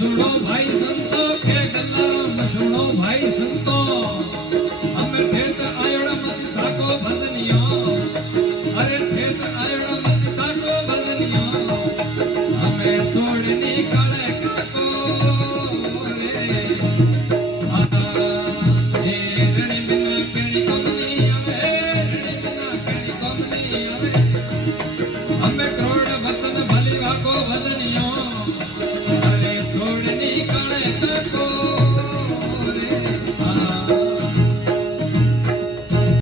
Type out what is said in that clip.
सुनो भाई संतो के गल्ला सुनो भाई संतो हमें ठेठ आयोड़ा मत थाको भजनियो अरे ठेठ आयोड़ा मत थाको भजनियो हमें छोड़ निकाले काको रे रे रण बिना केणी कमनी आवे रण बिना केणी कमनी आवे